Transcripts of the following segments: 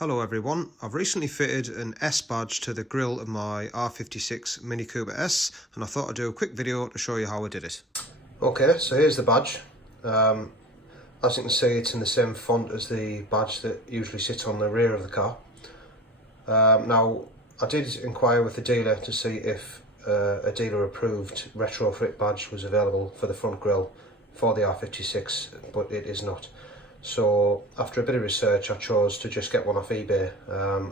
Hello everyone, I've recently fitted an S badge to the grille of my R56 Mini Cooper S and I thought I'd do a quick video to show you how I did it. Okay, so here's the badge. As you can see, it's in the same font as the badge that usually sits on the rear of the car. Now, I did inquire with the dealer to see if a dealer approved retrofit badge was available for the front grille for the R56, but it is not. So after a bit of research, I chose to just get one off eBay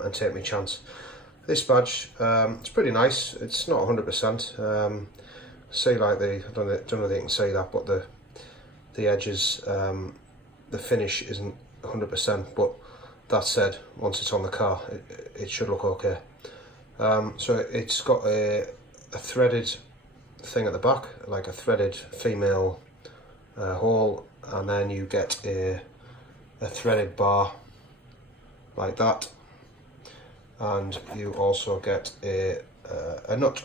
and take my chance. This badge, it's pretty nice. It's not 100%. See, like I don't know if you can see that, but the edges, the finish isn't 100%. But that said, once it's on the car, it should look okay. So it's got a threaded thing at the back, like a threaded female hole, and then you get a threaded bar like that, and you also get a nut.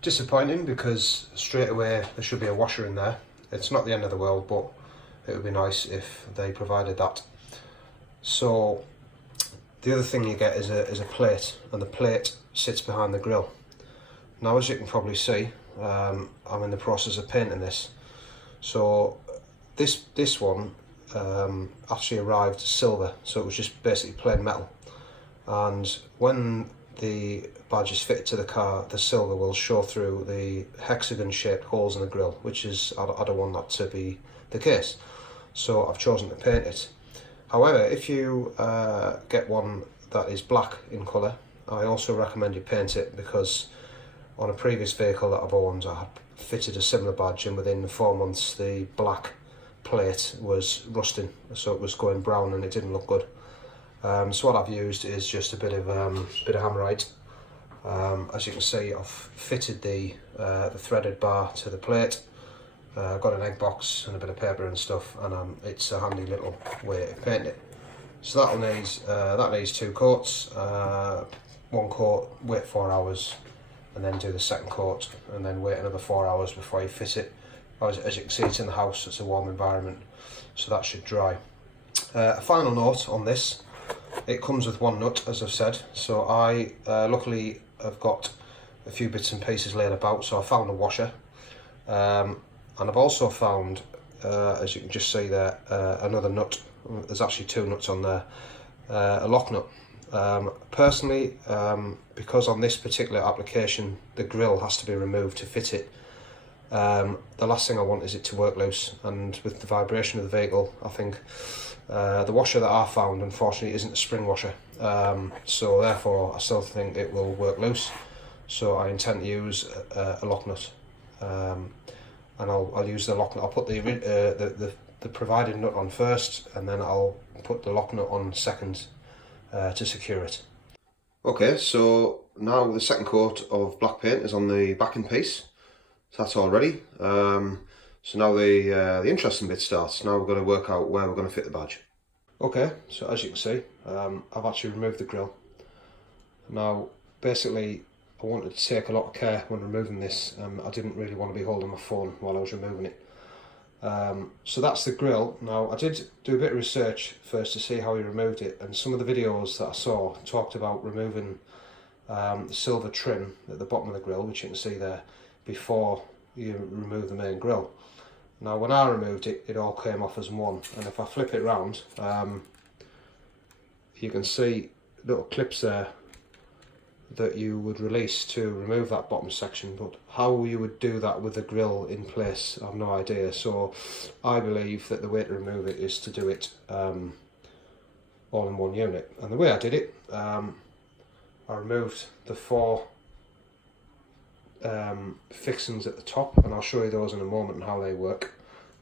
Disappointing because straight away there should be a washer in there. It's not the end of the world, but it would be nice if they provided that. So the other thing you get is a plate, and the plate sits behind the grille. Now, as you can probably see, I'm in the process of painting this. So this one actually arrived silver, so it was just basically plain metal, and when the badge is fitted to the car, the silver will show through the hexagon shaped holes in the grille, which is, I don't want that to be the case, so I've chosen to paint it. However, if you get one that is black in colour, I also recommend you paint it, because on a previous vehicle that I've owned, I had fitted a similar badge, and within 4 months the black plate was rusting, so it was going brown and it didn't look good. So what I've used is just a bit of Hammerite. As you can see, I've fitted the threaded bar to the plate. Got an egg box and a bit of paper and stuff, and it's a handy little way to paint it. So that needs 2 coats. One coat, wait 4 hours, and then do the second coat, and then wait another 4 hours before you fit it. As you can see, it's in the house, it's a warm environment, so that should dry. A final note on this, it comes with 1 nut, as I've said, so I luckily have got a few bits and pieces laid about, so I found a washer, and I've also found, as you can just see there, another nut. There's actually 2 nuts on there, a lock nut. Personally, because on this particular application the grille has to be removed to fit it, the last thing I want is it to work loose, and with the vibration of the vehicle, I think the washer that I found unfortunately isn't a spring washer, so therefore I still think it will work loose, so I intend to use a lock nut, and I'll use the lock nut. I'll put the provided nut on first, and then I'll put the lock nut on second to secure it. Okay, so now the second coat of black paint is on the backing piece. So that's all ready. So now the interesting bit starts. Now we're going to work out where we're going to fit the badge. Okay, so as you can see, I've actually removed the grille. Now, basically, I wanted to take a lot of care when removing this. I didn't really want to be holding my phone while I was removing it. So that's the grille. Now, I did do a bit of research first to see how he removed it, and some of the videos that I saw talked about removing the silver trim at the bottom of the grille, which you can see there, before you remove the main grille. Now, when I removed it, it all came off as one, and if I flip it round, you can see little clips there that you would release to remove that bottom section, but how you would do that with the grille in place, I have no idea. So I believe that the way to remove it is to do it all in one unit, and the way I did it, I removed the 4 fixings at the top, and I'll show you those in a moment and how they work.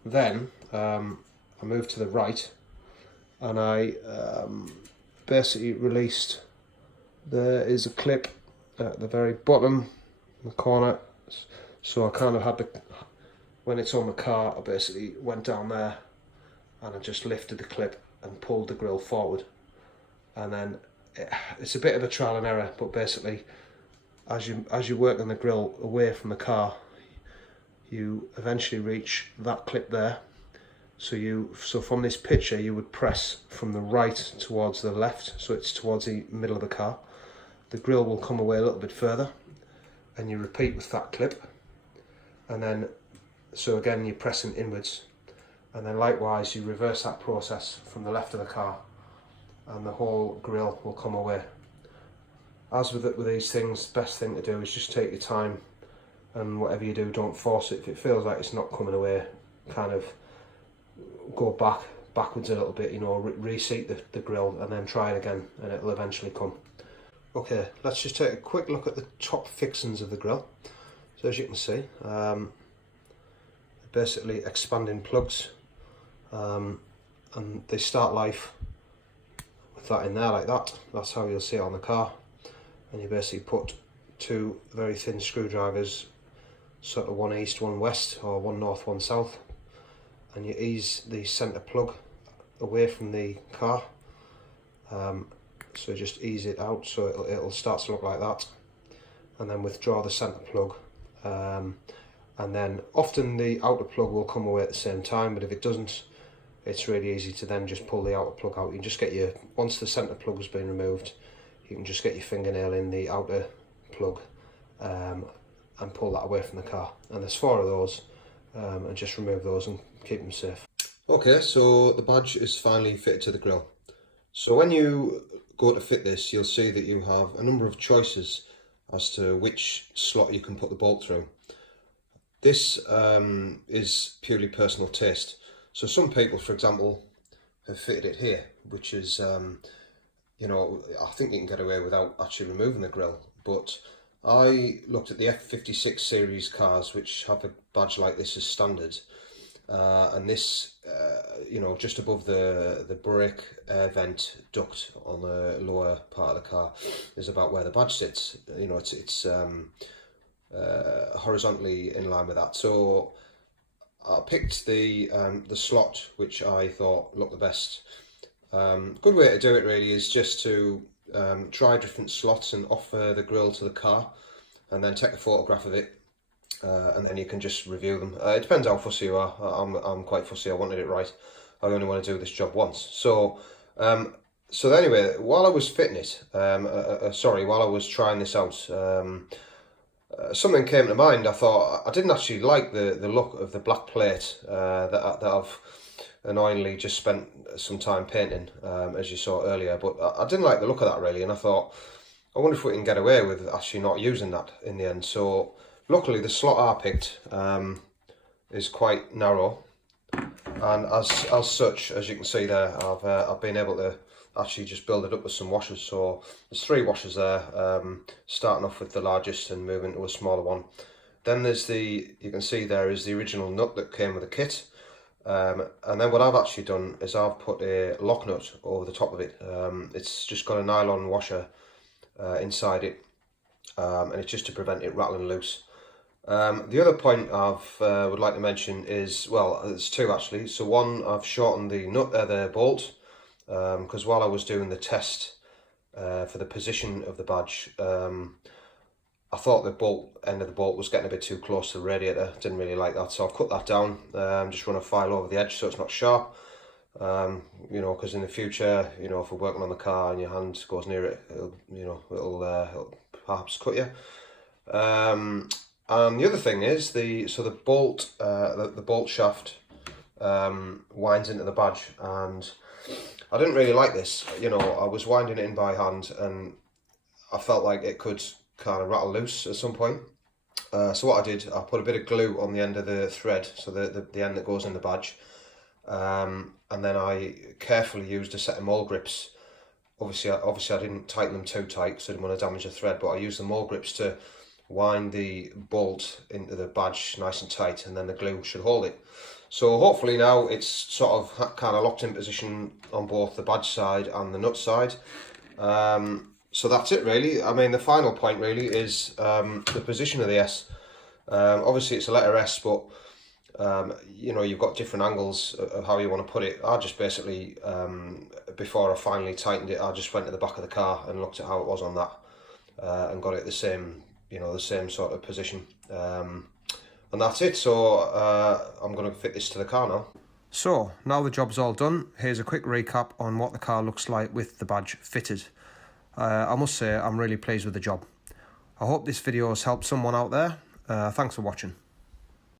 Then I moved to the right, and I basically released. There is a clip at the very bottom in the corner, so I kind of had when it's on the car, I basically went down there and I just lifted the clip and pulled the grille forward, and then it's a bit of a trial and error, but basically as you work on the grille away from the car, you eventually reach that clip there, So from this picture you would press from the right towards the left, so it's towards the middle of the car. The grille will come away a little bit further, and you repeat with that clip, and then so again you're pressing inwards, and then likewise you reverse that process from the left of the car, and the whole grille will come away. As with these things, the best thing to do is just take your time, and whatever you do, don't force it. If it feels like it's not coming away, kind of go backwards a little bit, you know, reseat the grille and then try it again, and it'll eventually come. Okay, let's just take a quick look at the top fixings of the grille. So as you can see, basically expanding plugs, and they start life with that in there like that. That's how you'll see it on the car. And you basically put two very thin screwdrivers, sort of one east, one west, or one north, one south, and you ease the centre plug away from the car. So just ease it out so it'll start to look like that, and then withdraw the centre plug, and then often the outer plug will come away at the same time, but if it doesn't, it's really easy to then just pull the outer plug out. You can just get once the centre plug has been removed, you can just get your fingernail in the outer plug and pull that away from the car. And there's 4 of those, and just remove those and keep them safe. Okay, so the badge is finally fitted to the grille. So when you go to fit this, you'll see that you have a number of choices as to which slot you can put the bolt through. This is purely personal taste. So some people, for example, have fitted it here, which is, you know, I think you can get away without actually removing the grille. But I looked at the F56 series cars, which have a badge like this as standard. And this, you know, just above the brake air vent duct on the lower part of the car is about where the badge sits. You know, it's horizontally in line with that. So I picked the slot which I thought looked the best. Good way to do it really is just to try different slots and offer the grille to the car, and then take a photograph of it. And then you can just review them. It depends how fussy you are. I'm quite fussy. I wanted it right. I only want to do this job once. So anyway, while I was fitting it, while I was trying this out, something came to mind. I thought I didn't actually like the look of the black plate that I've annoyingly just spent some time painting, as you saw earlier. But I didn't like the look of that really, and I thought, I wonder if we can get away with actually not using that in the end. So luckily the slot I picked is quite narrow, and as such, as you can see there, I've been able to actually just build it up with some washers. So there's 3 washers there, starting off with the largest and moving to a smaller one. Then there's you can see there is the original nut that came with the kit, and then what I've actually done is I've put a lock nut over the top of it. It's just got a nylon washer inside it, and it's just to prevent it rattling loose. The other point I would like to mention is, well, there's 2 actually. So one, I've shortened the bolt, because while I was doing the test for the position of the badge, I thought the end of the bolt was getting a bit too close to the radiator. Didn't really like that, so I've cut that down. Just run a file over the edge so it's not sharp. You know, because in the future, you know, if we're working on the car and your hand goes near it, it'll perhaps cut you. And the other thing is the bolt, the bolt shaft winds into the badge, and I didn't really like this. You know, I was winding it in by hand, and I felt like it could kind of rattle loose at some point. So what I did, I put a bit of glue on the end of the thread, so the end that goes in the badge, and then I carefully used a set of mole grips. Obviously I didn't tighten them too tight because I didn't want to damage the thread, but I used the mole grips to wind the bolt into the badge nice and tight, and then the glue should hold it. So hopefully now it's sort of kind of locked in position on both the badge side and the nut side. So that's it really. I mean, the final point really is the position of the S. Obviously it's a letter S, but you know, you've got different angles of how you want to put it. I just basically, before I finally tightened it, I just went to the back of the car and looked at how it was on that, and got it the same, you know, the same sort of position. And that's it. So I'm going to fit this to the car now. So, now the job's all done, here's a quick recap on what the car looks like with the badge fitted. I must say I'm really pleased with the job. I hope this video has helped someone out there. Thanks for watching.